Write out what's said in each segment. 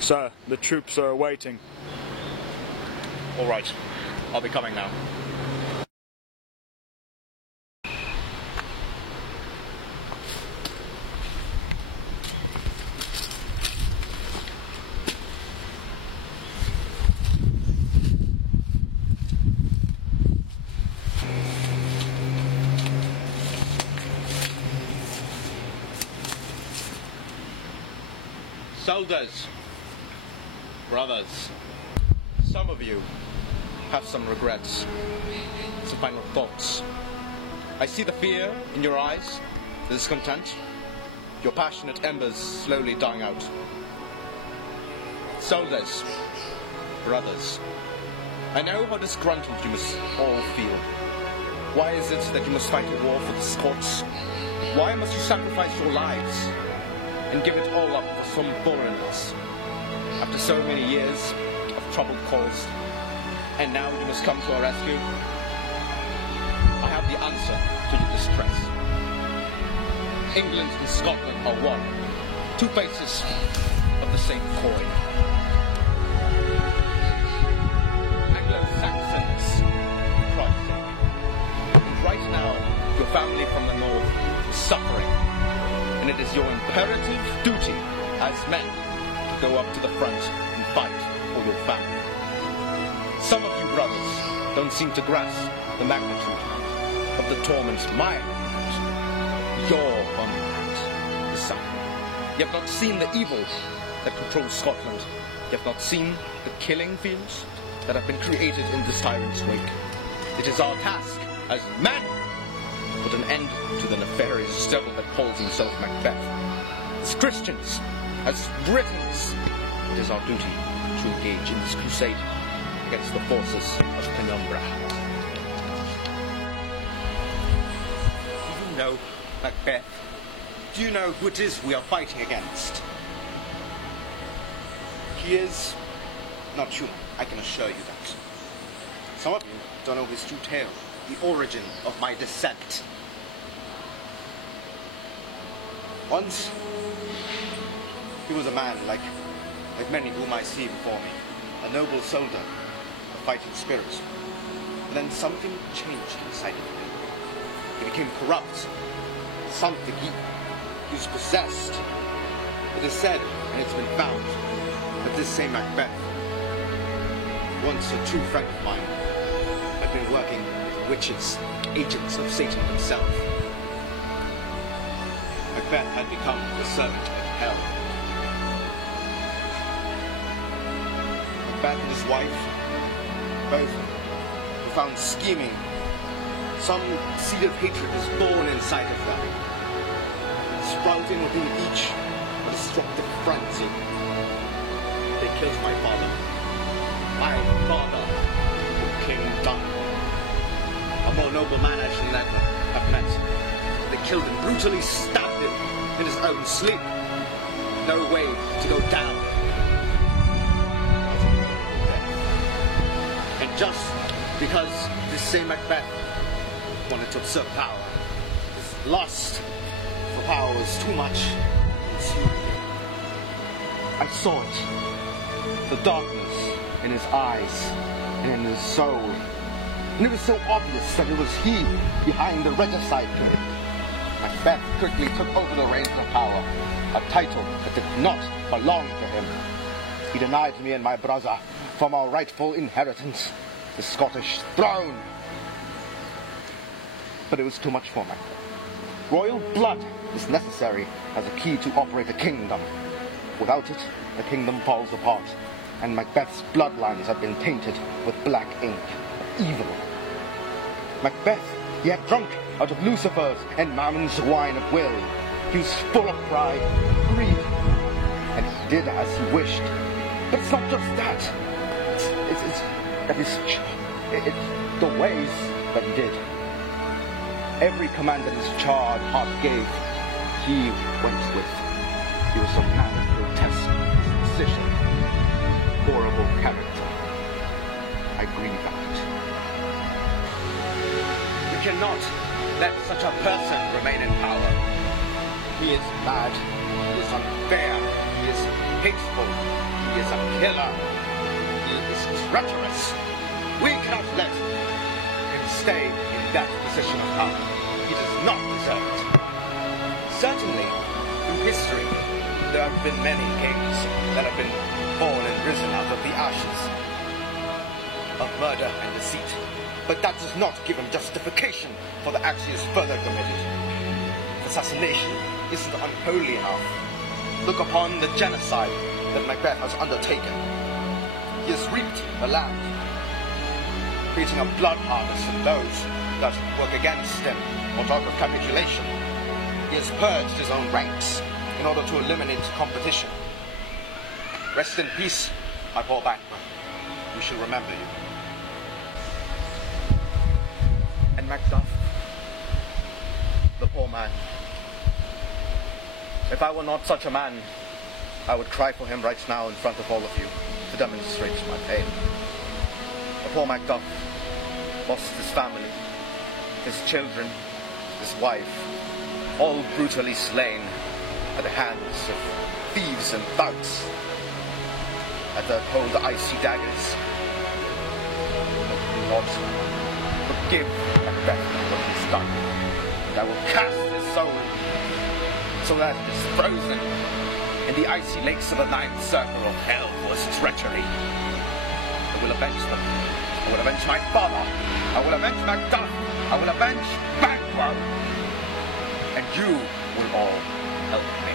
Sir, the troops are awaiting. All right, I'll be coming now. Soldiers, brothers, some of you have some regrets, some final thoughts. I see the fear in your eyes, the discontent, your passionate embers slowly dying out. Soldiers, brothers, I know how disgruntled you must all feel. Why is it that you must fight a war for the Scots? Why must you sacrifice your lives and give it all up for some foreigners? After so many years of trouble caused, and now you must come to our rescue? I have the answer to your distress. England and Scotland are one, two faces of the same coin. Anglo-Saxons, for Christ's sake. And right now, your family from the north is suffering, and it is your imperative duty as men to go up to the front and fight for your family. Some of you brothers don't seem to grasp the magnitude of the torment my armament, your armament, is suffering. You have not seen the evil that controls Scotland. You have not seen the killing fields that have been created in this tyrant's wake. It is our task as men to put an end to the nefarious devil that calls himself Macbeth. As Christians, as Britons, it is our duty to engage in this crusade against the forces of Penumbra. Do you know, Macbeth? Do you know who it is we are fighting against? He is not human, I can assure you that. Some of you don't know his true tale, the origin of my descent. Once, he was a man like many whom I see before me, a noble soldier, a fighting spirit. And then something changed inside of him. He became corrupt. Something, he was possessed. It is said, and it's been found, that this same Macbeth, once a true friend of mine, had been working with witches, agents of Satan himself. Macbeth had become the servant of hell. Macbeth and his wife, both were found scheming. Some seed of hatred was born inside of them, sprouting within each a destructive frenzy. They killed my father, King Duncan. A more noble man I shall never have met. They killed him, brutally stabbed him in his own sleep. No way to go down. And just because this same Macbeth wanted to usurp power, his lust for power was too much consumed him. I saw it. The darkness in his eyes and in his soul. And it was so obvious that it was he behind the regicide committee. Macbeth quickly took over the reins of power, a title that did not belong to him. He denied me and my brother from our rightful inheritance, the Scottish throne. But it was too much for Macbeth. Royal blood is necessary as a key to operate a kingdom. Without it, the kingdom falls apart, and Macbeth's bloodlines have been tainted with black ink of evil. Macbeth, he had drunk out of Lucifer's and Mammon's wine of will. He was full of pride, greed, and he did as he wished. But it's not just that. It's the ways that he did. Every command that his charred heart gave, he went with. He was a man of grotesque decision, horrible character. I grieve at it. We cannot let such a person remain in power. He is mad, he is unfair, he is hateful, he He is a killer. He is treacherous. We cannot let him stay in that position of power. He does not deserve it. Certainly, through history, there have been many kings that have been born and risen out of the ashes of murder and deceit. But that does not give him justification for the acts he has further committed. Assassination isn't unholy enough. Look upon the genocide that Macbeth has undertaken. He has reaped the land, creating a blood harvest in those that work against him or talk of capitulation. He has purged his own ranks in order to eliminate competition. Rest in peace, my poor Banquo. We shall remember you. And Macduff, the poor man. If I were not such a man, I would cry for him right now in front of all of you to demonstrate my pain. The poor Macduff lost his family, his children, his wife, all brutally slain at the hands of thieves and thugs, at the cold icy daggers. Lord, forgive Macbeth for what he's done, and I will cast his soul so that it is frozen in the icy lakes of the ninth circle of hell for his treachery. I will avenge them. I will avenge my father. I will avenge Macduff. I will avenge Banquo. And you will all help me.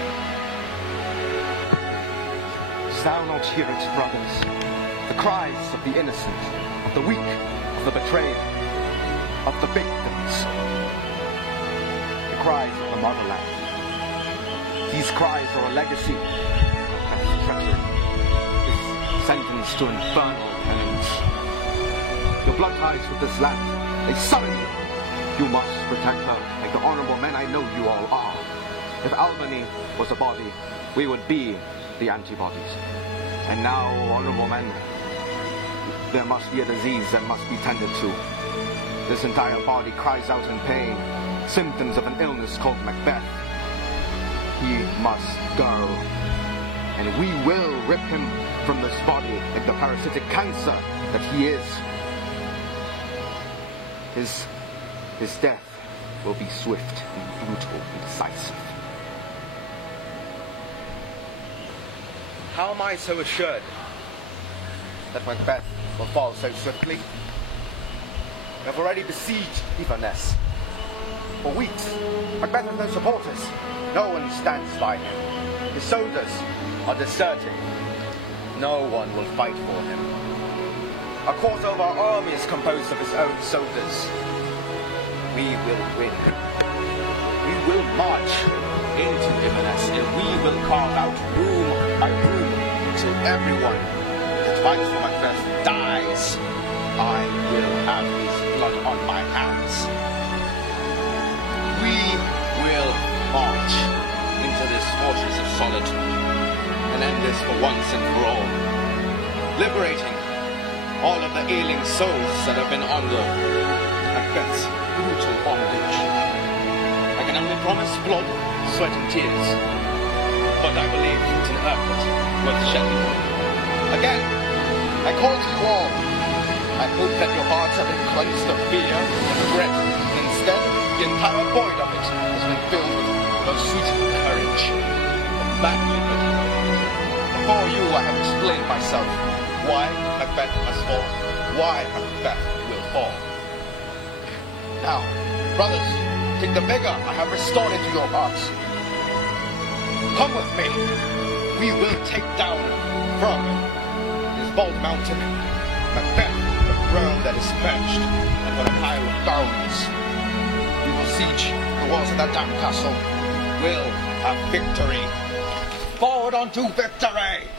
Dost thou not hear it, brothers? The cries of the innocent, of the weak, of the betrayed, of the victims. The cries of the motherland. These cries are a legacy of Macbeth's treachery, his sentence to infernal penance. Your blood ties with this land, they summon you. You must protect her like the honorable men I know you all are. If Albany was a body, we would be the antibodies. And now, honorable men, there must be a disease that must be tended to. This entire body cries out in pain, symptoms of an illness called Macbeth. He must go, and we will rip him from this body like the parasitic cancer that he is. His death will be swift and brutal and decisive. How am I so assured that Macbeth will fall so swiftly? We have already besieged Inverness. For weeks, Macbeth has no supporters. No one stands by him. His soldiers are deserting. No one will fight for him. A quarter of our army is composed of his own soldiers. We will win. We will march into Inverness, and we will carve out room by room until everyone that fights for Macbeth dies. I will have his blood on my hands. We will march into this fortress of solitude and end this for once and for all, liberating all of the ailing souls that have been under Macbeth's brutal bondage. I can only promise blood, sweat and tears, but I believe it's an effort worth shedding. Again, I call to you all. I hope that your hearts have been cleansed of fear and regret, and instead, the entire void of it has been filled with those sweet courage of manhood. Before you, I have explained myself why Macbeth must fall, why Macbeth will fall. Now, brothers, take the vigor I have restored into your hearts. Come with me. We will take down from this bald mountain Macbeth, the throne that is perched upon a pile of bones. We will siege the walls of that damn castle. We'll have victory. Forward onto victory!